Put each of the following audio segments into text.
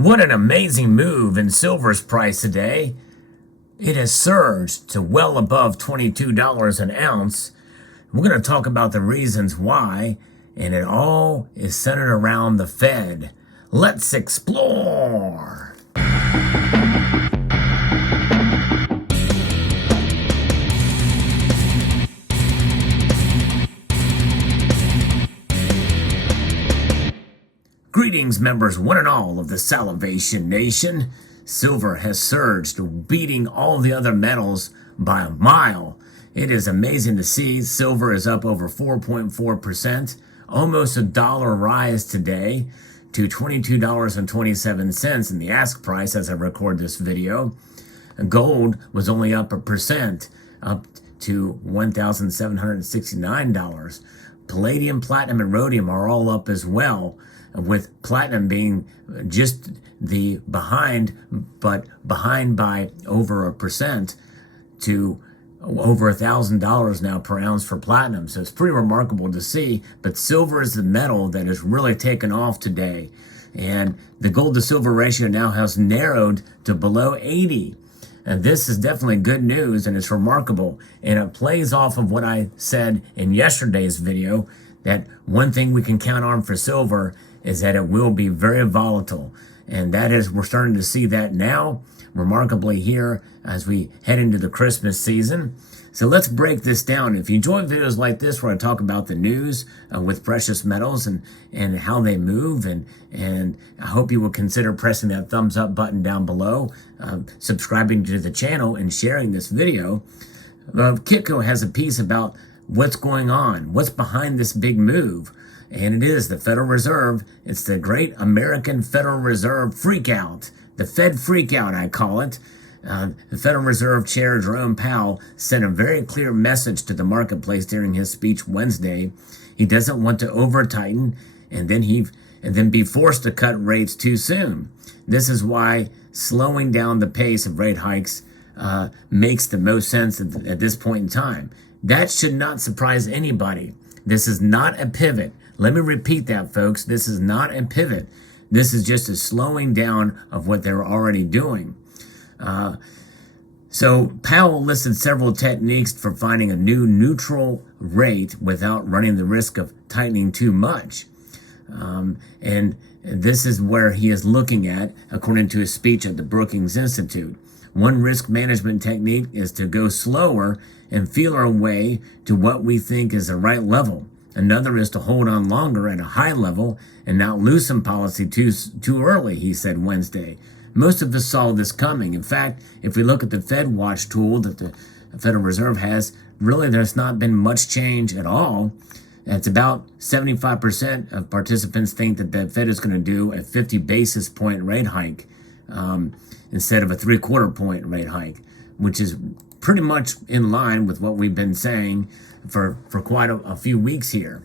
What an amazing move in silver's price today. It has surged to well above $22 an ounce. We're going to talk about the reasons why, and it all is centered around the Fed. Let's explore. Greetings, members one and all of the Salivation Nation. Silver has surged, beating all the other metals by a mile. It is amazing to see. Silver is up over 4.4%, almost $1 rise today to $22.27 in the ask price as I record this video. Gold was only up 1%, up to $1,769. Palladium, platinum, and rhodium are all up as well, with platinum being just the behind, but behind by over 1% to over $1,000 now per ounce for platinum. So it's pretty remarkable to see. But silver is the metal that has really taken off today. And the gold to silver ratio now has narrowed to below 80. And this is definitely good news, and it's remarkable. And it plays off of what I said in yesterday's video, that one thing we can count on for silver is that it will be very volatile. And that is, we're starting to see that now, remarkably here as we head into the Christmas season. So let's break this down. If you enjoy videos like this where I talk about the news with precious metals and how they move, and I hope you will consider pressing that thumbs up button down below, subscribing to the channel, and sharing this video. Kitco has a piece about what's going on, what's behind this big move. And it is the Federal Reserve. It's the great American Federal Reserve freakout. The Fed freakout, I call it. The Federal Reserve Chair Jerome Powell sent a very clear message to the marketplace during his speech Wednesday. He doesn't want to over-tighten and then be forced to cut rates too soon. This is why slowing down the pace of rate hikes makes the most sense at this point in time. That should not surprise anybody. This is not a pivot. Let me repeat that, folks. This is not a pivot. This is just a slowing down of what they're already doing. So Powell listed several techniques for finding a new neutral rate without running the risk of tightening too much. And this is where he is looking at, according to his speech at the Brookings Institute. One risk management technique is to go slower and feel our way to what we think is the right level. Another is to hold on longer at a high level and not loosen policy too early, he said Wednesday. Most of us saw this coming. In fact, if we look at the Fed Watch tool that the Federal Reserve has, really there's not been much change at all. It's about 75% of participants think that the Fed is going to do a 50 basis point rate hike instead of a 3/4 point rate hike, which is pretty much in line with what we've been saying for quite a few weeks here.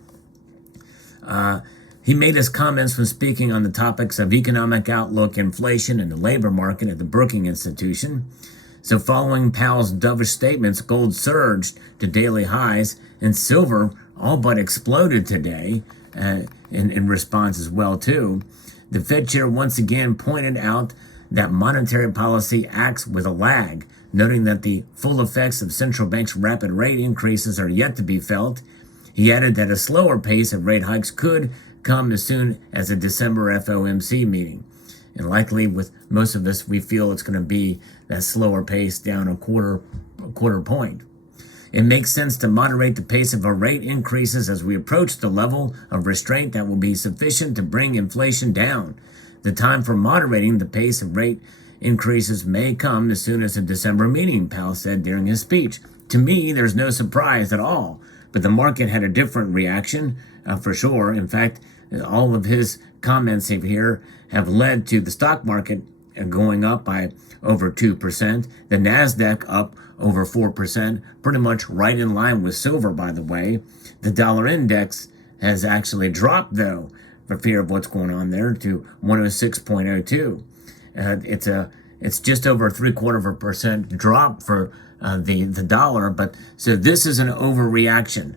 He made his comments when speaking on the topics of economic outlook, inflation, and the labor market at the Brookings Institution. So following Powell's dovish statements, gold surged to daily highs, and silver all but exploded today in response as well, too. The Fed chair once again pointed out that monetary policy acts with a lag, noting that the full effects of central banks' rapid rate increases are yet to be felt. He added that a slower pace of rate hikes could come as soon as a December FOMC meeting. And likely with most of us, we feel it's going to be that slower pace down a quarter point. It makes sense to moderate the pace of our rate increases as we approach the level of restraint that will be sufficient to bring inflation down. The time for moderating the pace of rate increases may come as soon as a December meeting, Powell said during his speech. To me, there's no surprise at all, but the market had a different reaction, for sure. In fact, all of his comments here have led to the stock market going up by over 2%, the NASDAQ up over 4%, pretty much right in line with silver, by the way. The dollar index has actually dropped, though, for fear of what's going on there, to 106.02. It's just over a 3/4% drop for the dollar, but so this is an overreaction.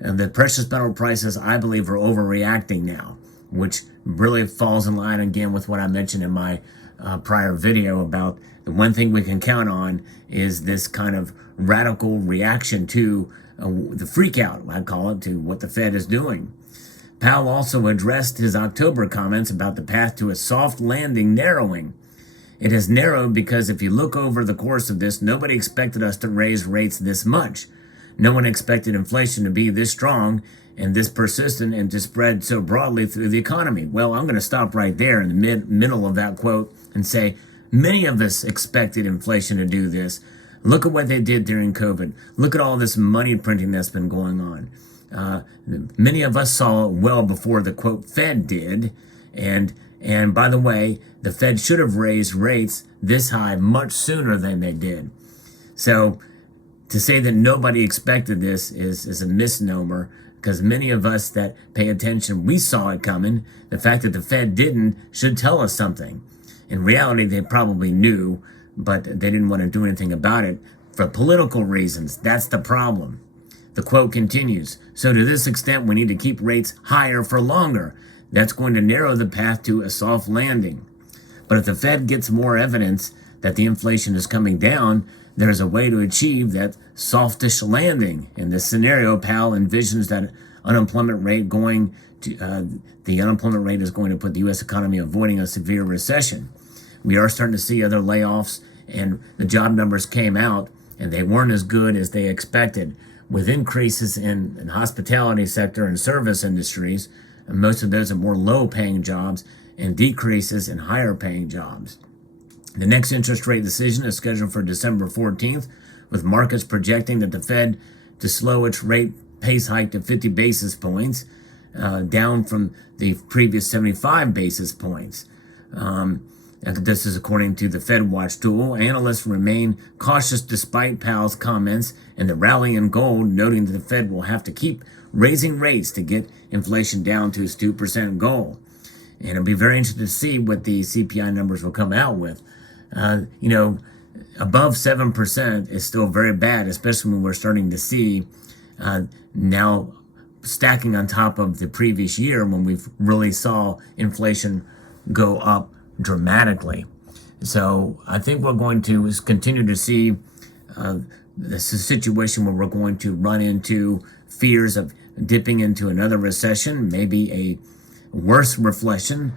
And the precious metal prices, I believe, are overreacting now, which really falls in line again with what I mentioned in my prior video about the one thing we can count on is this kind of radical reaction to the freakout, I call it, to what the Fed is doing. Powell also addressed his October comments about the path to a soft landing narrowing. It has narrowed because if you look over the course of this, nobody expected us to raise rates this much. No one expected inflation to be this strong and this persistent and to spread so broadly through the economy. Well, I'm going to stop right there in the middle of that quote and say, many of us expected inflation to do this. Look at what they did during COVID. Look at all this money printing that's been going on. Many of us saw it well before the quote Fed did. And by the way, the Fed should have raised rates this high much sooner than they did. So to say that nobody expected this is a misnomer, because many of us that pay attention, we saw it coming. The fact that the Fed didn't should tell us something. In reality, they probably knew, but they didn't want to do anything about it for political reasons. That's the problem. The quote continues, so to this extent, we need to keep rates higher for longer. That's going to narrow the path to a soft landing. But if the Fed gets more evidence that the inflation is coming down, there's a way to achieve that softish landing. In this scenario, Powell envisions that unemployment rate going to, the unemployment rate is going to put the U.S. economy avoiding a severe recession. We are starting to see other layoffs, and the job numbers came out, and they weren't as good as they expected, with increases in hospitality sector and service industries. And most of those are more low-paying jobs, and decreases in higher-paying jobs. The next interest rate decision is scheduled for December 14th, with markets projecting that the Fed to slow its rate pace hike to 50 basis points, down from the previous 75 basis points. This is according to the Fed Watch tool. Analysts remain cautious despite Powell's comments and the rally in gold, noting that the Fed will have to keep raising rates to get inflation down to its 2% goal. And it'll be very interesting to see what the CPI numbers will come out with. Above 7% is still very bad, especially when we're starting to see now stacking on top of the previous year when we've really saw inflation go up dramatically. So I think we're going to continue to see this is a situation where we're going to run into fears of dipping into another recession, maybe a worse recession.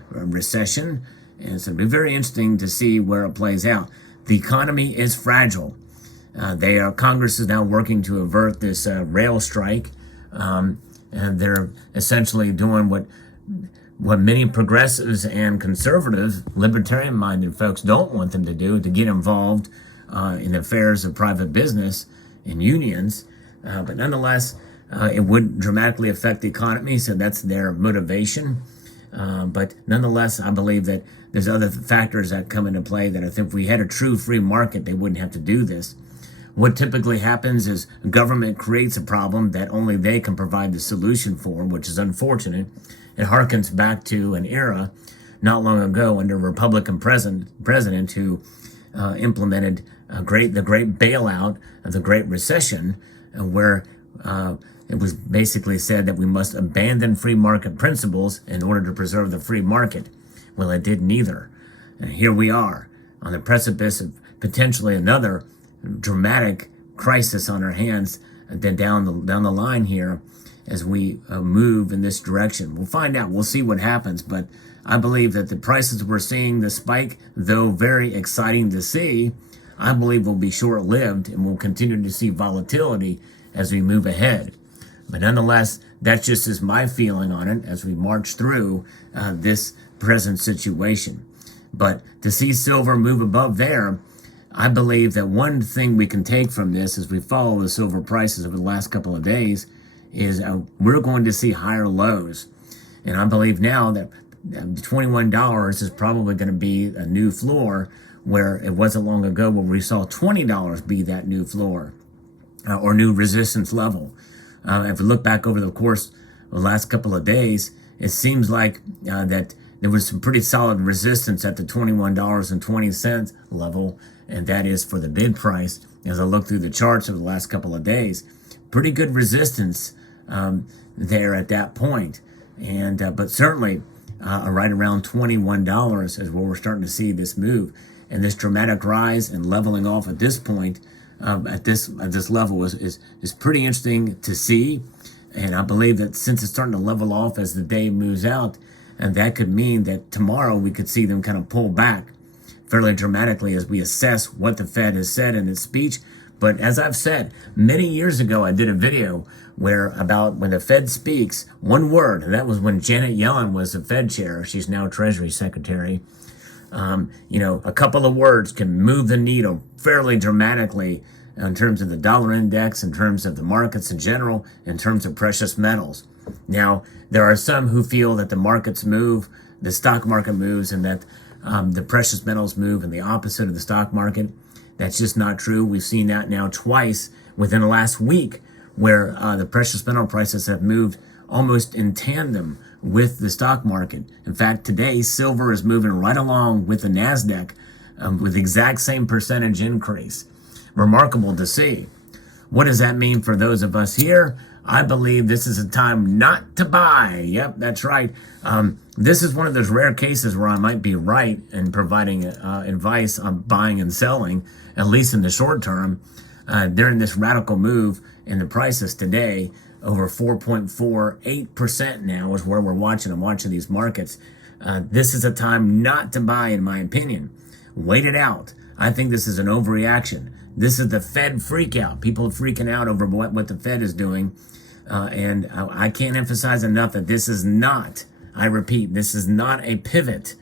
And so it'll be very interesting to see where it plays out. The economy is fragile. Congress is now working to avert this rail strike, and they're essentially doing what many progressives and conservative, libertarian-minded folks don't want them to do, to get involved in affairs of private business and unions. But nonetheless, it would dramatically affect the economy, so that's their motivation. But nonetheless, I believe that there's other factors that come into play that I think if we had a true free market, they wouldn't have to do this. What typically happens is government creates a problem that only they can provide the solution for, which is unfortunate. It harkens back to an era not long ago under a Republican president who implemented the great bailout of the Great Recession, where it was basically said that we must abandon free market principles in order to preserve the free market. Well, it did neither. And here we are on the precipice of potentially another dramatic crisis on our hands down the line here as we move in this direction. We'll find out. We'll see what happens. But I believe that the prices we're seeing, the spike, though very exciting to see, I believe will be short-lived, and we'll continue to see volatility as we move ahead. But nonetheless, that just is my feeling on it as we march through this present situation. But to see silver move above there, I believe that one thing we can take from this as we follow the silver prices over the last couple of days is we're going to see higher lows. And I believe now that $21 is probably going to be a new floor, where it wasn't long ago where we saw $20 be that new floor or new resistance level. If we look back over the course of the last couple of days, it seems like that there was some pretty solid resistance at the $21.20 level, and that is for the bid price. As I look through the charts over the last couple of days, pretty good resistance there at that point. And but certainly right around $21 is where we're starting to see this move. And this dramatic rise and leveling off at this point, at this level is pretty interesting to see. And I believe that since it's starting to level off as the day moves out, and that could mean that tomorrow we could see them kind of pull back fairly dramatically as we assess what the Fed has said in its speech. But as I've said, many years ago, I did a video about when the Fed speaks, one word, and that was when Janet Yellen was the Fed chair. She's now Treasury Secretary. A couple of words can move the needle fairly dramatically in terms of the dollar index, in terms of the markets in general, in terms of precious metals. Now, there are some who feel that the markets move, the stock market moves, and that the precious metals move in the opposite of the stock market. That's just not true. We've seen that now twice within the last week, where the precious metal prices have moved almost in tandem with the stock market. In fact, today, silver is moving right along with the NASDAQ with the exact same percentage increase. Remarkable to see. What does that mean for those of us here? I believe this is a time not to buy. Yep, that's right. This is one of those rare cases where I might be right in providing advice on buying and selling, at least in the short term. During this radical move in the prices today, over 4.48% now is where we're watching. I'm watching these markets. This is a time not to buy, in my opinion. Wait it out. I think this is an overreaction. This is the Fed freakout. People are freaking out over what the Fed is doing. And I can't emphasize enough that this is not, I repeat, this is not a pivot.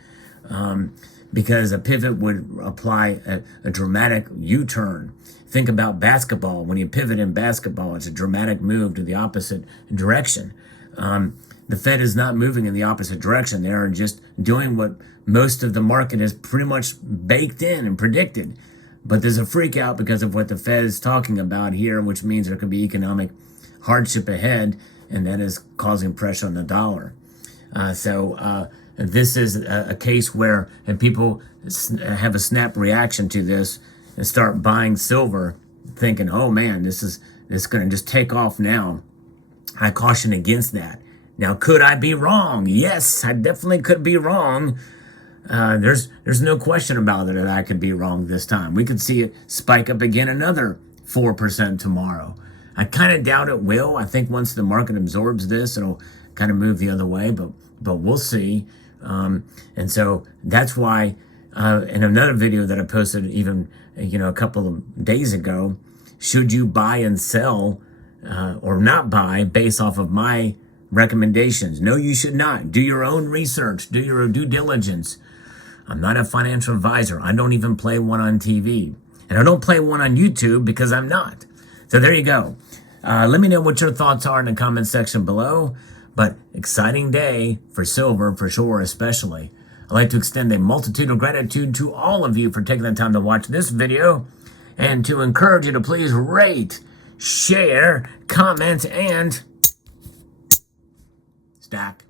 Because a pivot would apply a dramatic U-turn. Think about basketball. When you pivot in basketball, it's a dramatic move to the opposite direction. The Fed is not moving in the opposite direction. They are just doing what most of the market has pretty much baked in and predicted. But there's a freak out because of what the Fed is talking about here, which means there could be economic hardship ahead, and that is causing pressure on the dollar. This is a case where people have a snap reaction to this and start buying silver, thinking, oh man, this is going to just take off now. I caution against that. Now, could I be wrong? Yes, I definitely could be wrong. There's no question about it that I could be wrong this time. We could see it spike up again another 4% tomorrow. I kind of doubt it will. I think once the market absorbs this, it'll kind of move the other way, but we'll see. And so that's why in another video that I posted even a couple of days ago, should you buy and sell or not buy based off of my recommendations? No, you should not. Do your own research. Do your due diligence. I'm not a financial advisor. I don't even play one on TV. And I don't play one on YouTube because I'm not. So there you go. Let me know what your thoughts are in the comment section below. But exciting day for silver, for sure, especially. I'd like to extend a multitude of gratitude to all of you for taking the time to watch this video and to encourage you to please rate, share, comment, and stack.